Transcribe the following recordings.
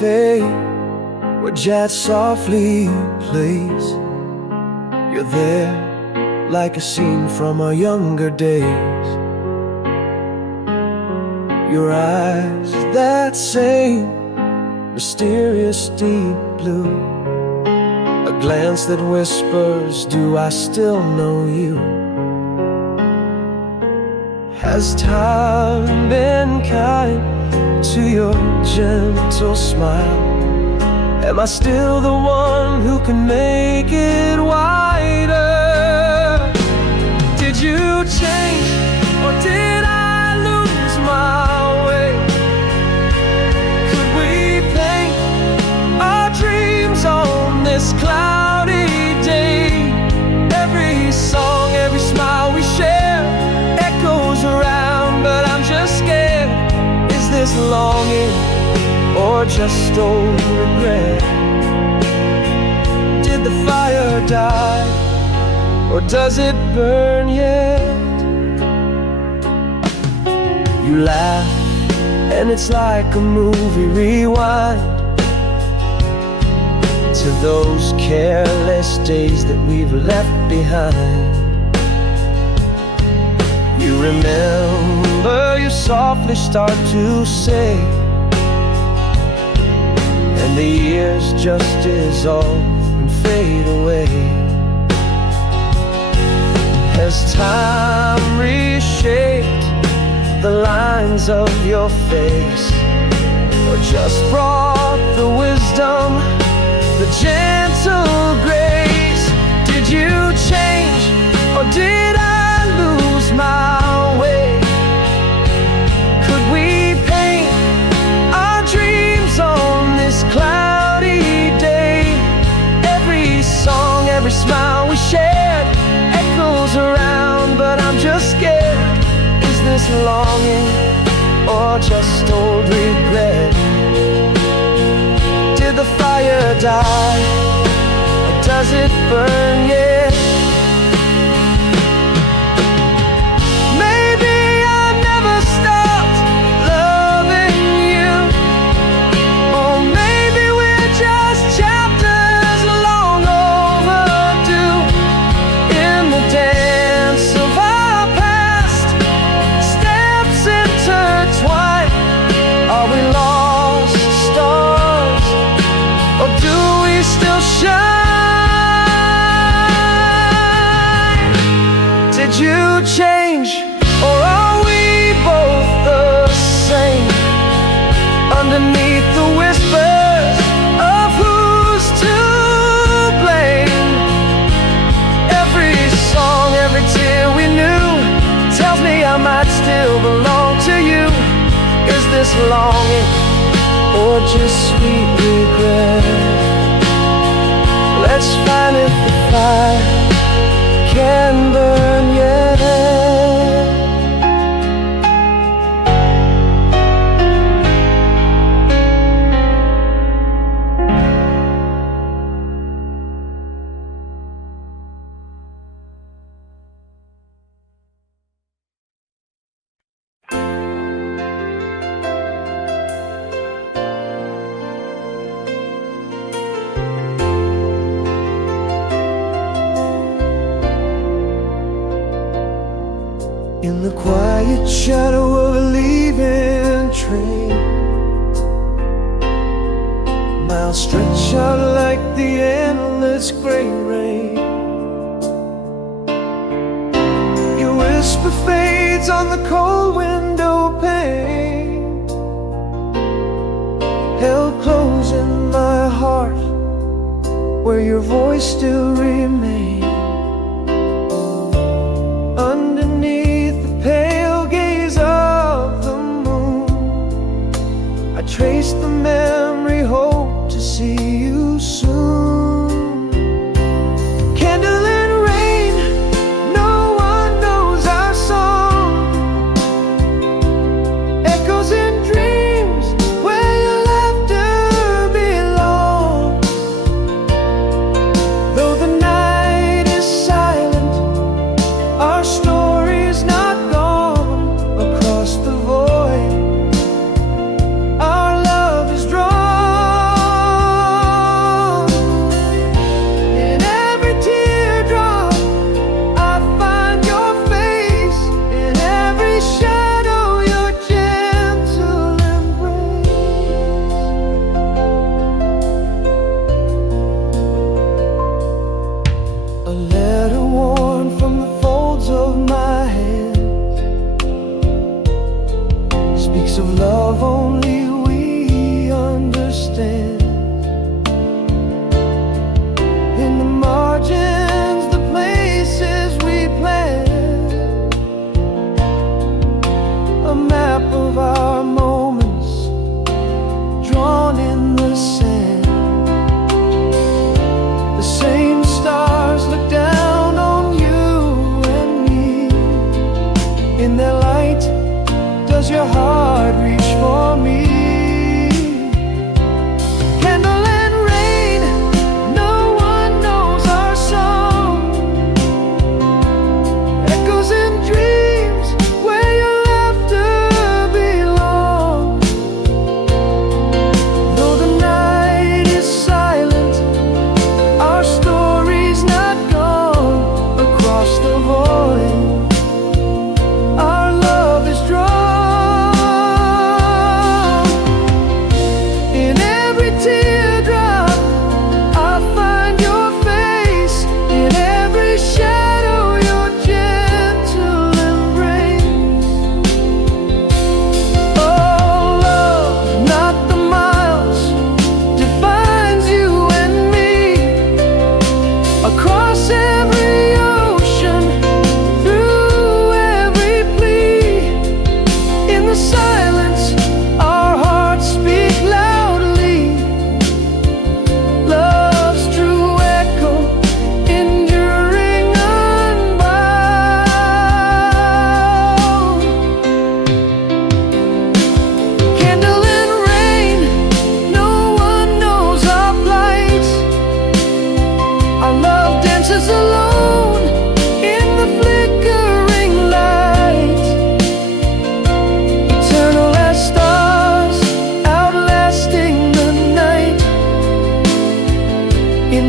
cafe where jazz softly plays. You're there like a scene from our younger days. Your eyes, that same mysterious deep blue, a glance that whispers, do I still know you? Has time been kind to your gentle smile? Am I still the one who can make it wider? Did you change, or did I lose my way? Could we paint our dreams on this cloudy day? Every song, every smile we share echoes around, but I'm just scared. Is this longing or just old regret? Did the fire die, or does it burn yet? You laugh, and it's like a movie rewind to those careless days that we've left behind. You remember, you softly start to say, and the years just dissolve and fade away. Has time reshaped the lines of your face, or just brought the wisdom, the gentle grace? Did you change, or did I lose my way? Could we paint our dreams on this cloudy day? Every song, every smile we shared echoes around, but I'm just scared. Is this longing or just old regret? Did the fire die, or does it burn yet? Maybe I never stopped loving you, or maybe we're just chapters long overdue in the dance of our past, steps intertwined. Are we lost stars, or do we still shine? Did you change, or are we both the same? Underneath the whispers of who's to blame, every song, every tear we knew tells me I might still belong to you. Is this longing or just sweet regret? Let's find if the fire can burn yet. In the quiet shadow of a leaving train, miles stretch out like the endless gray rain. Your whisper fades on the cold window pane, held close in my heart where your voice still remains. Pale gaze of the moon, I trace the memory, hope to see you soon. Candle in rain, no one knows our song. Echoes in dreams where your laughter belongs. Though the night is silent, our story's not across the void. Our love is drawn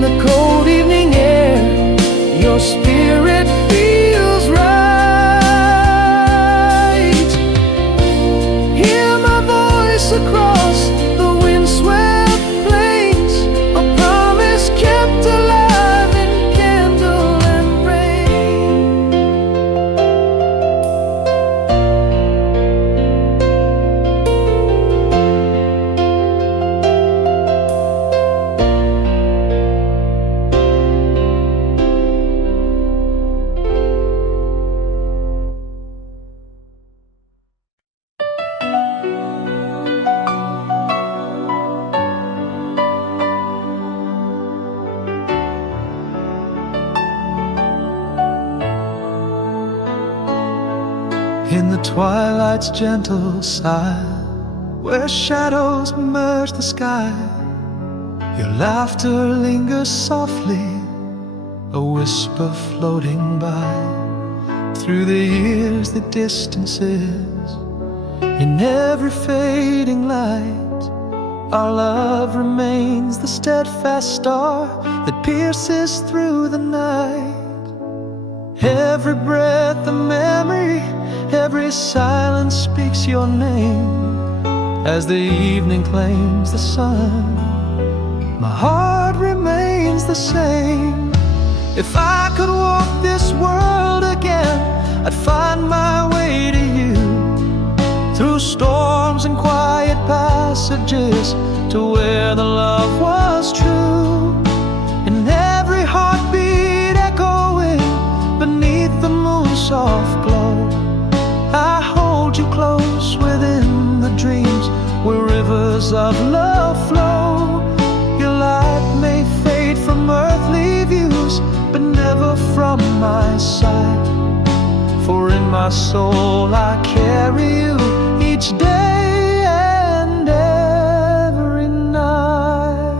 In the cold evening air, your spirit feels right. Hear my voice across the windswept plains, a promise kept alive in candle and rain. In the twilight's gentle sigh, where shadows merge the sky, your laughter lingers softly, a whisper floating by. Through the years, the distances, in every fading light, our love remains the steadfast star that pierces through the night. Every breath a memory, every silence speaks your name. As the evening claims the sun, my heart remains the same. If I could walk this world again, I'd find my way to you, through storms and quiet passages, to where the love was true. In every heartbeat echoing beneath the moon's soft glow, I hold you close within the dreams where rivers of love flow. Your light may fade from earthly views, but never from my sight. For in my soul I carry you each day and every night.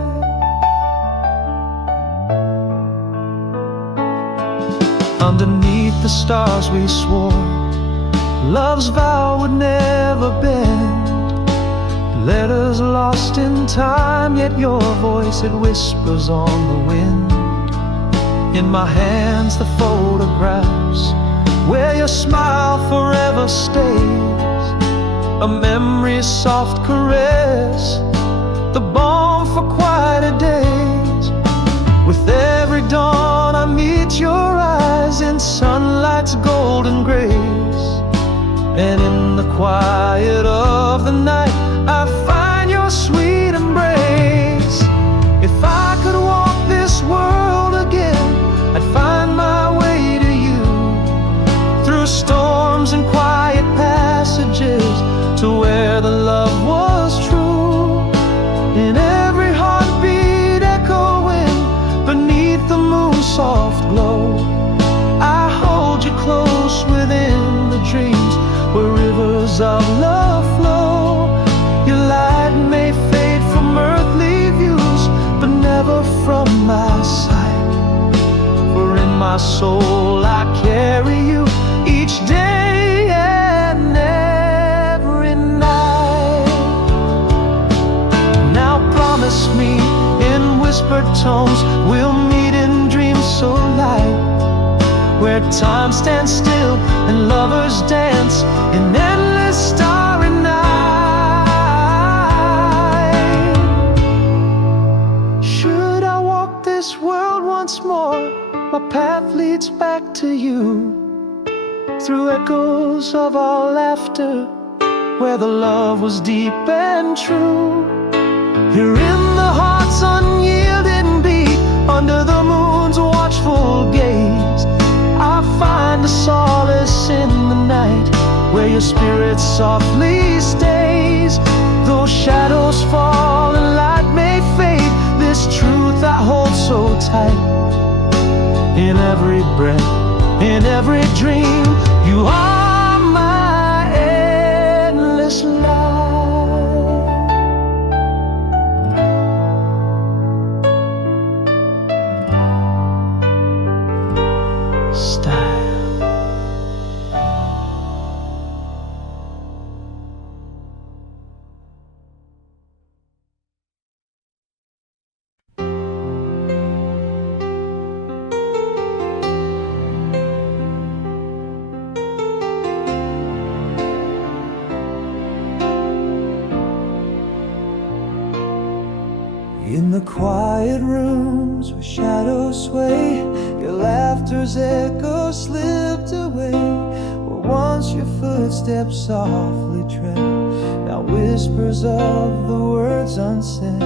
Underneath the stars we swore love's vow would never bend. Letters lost in time, yet your voice, it whispers on the wind. In my hands the photographs where your smile forever stays, a memory's soft caress, the balm for quieter days. With every dawn I meet your eyes in sunlight's golden grace, and in the quiet of the night I find your sweet embrace. If I could walk this world again, I'd find my way to you, through storms and quiet passages, to where the love was true. In every heartbeat echoing beneath the moon's soft glow, I hold you close within the dreams where rivers of love flow. Your light may fade from earthly views, but never from my sight. For in my soul I carry you each day and every night. Now promise me in whispered tones we'll meet in dreams so light, where time stands still and lovers dance in endless starry night. Should I walk this world once more, my path leads back to you, through echoes of our laughter, where the love was deep and true. Here in the heart's unyielding beat, under the moon's watchful gaze, I find a solace in the night, where your spirit softly stays. Though shadows fall and light may fade, this truth I hold so tight. In every breath, in every dream, you are my endless light. In the quiet rooms where shadows sway, your laughter's echo slipped away. Where once your footsteps softly tread, now whispers of the words unsaid.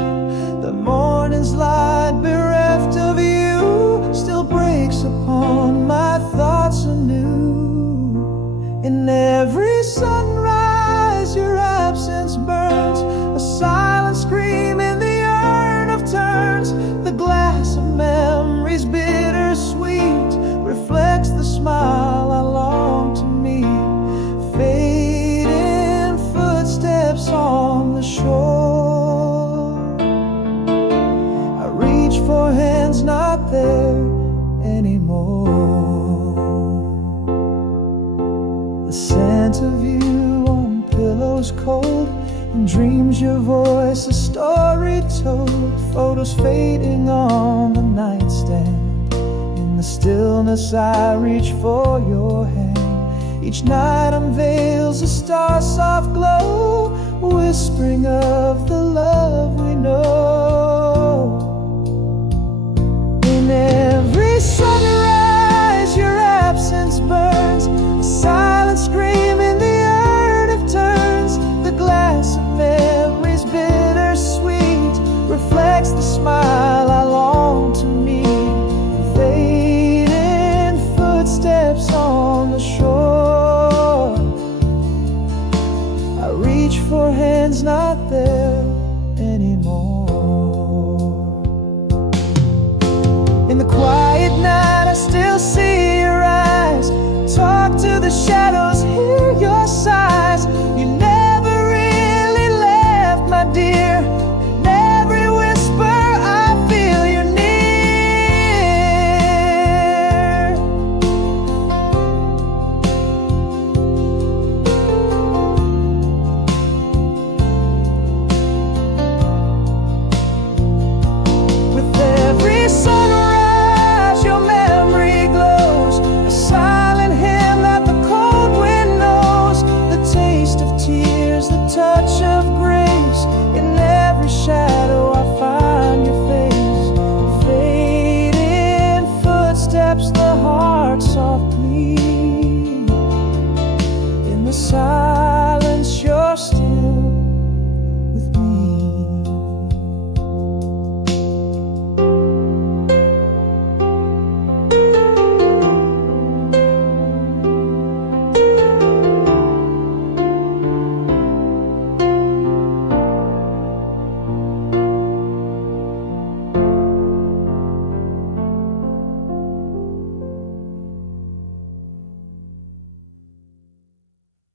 The morning's light, bereft of you, still breaks upon my thoughts anew. In every sunrise your absence burns, a silent scream in the urn of turns. The glass of memories bittersweet reflects the smile I long to meet. Fading footsteps on the shore, I reach for hands not there anymore. The scent of you on pillows cold, in dreams your voice a story told. Photos fading on the nightstand, in the stillness I reach for your hand. Each night unveils a star-soft glow, whispering of the love we know.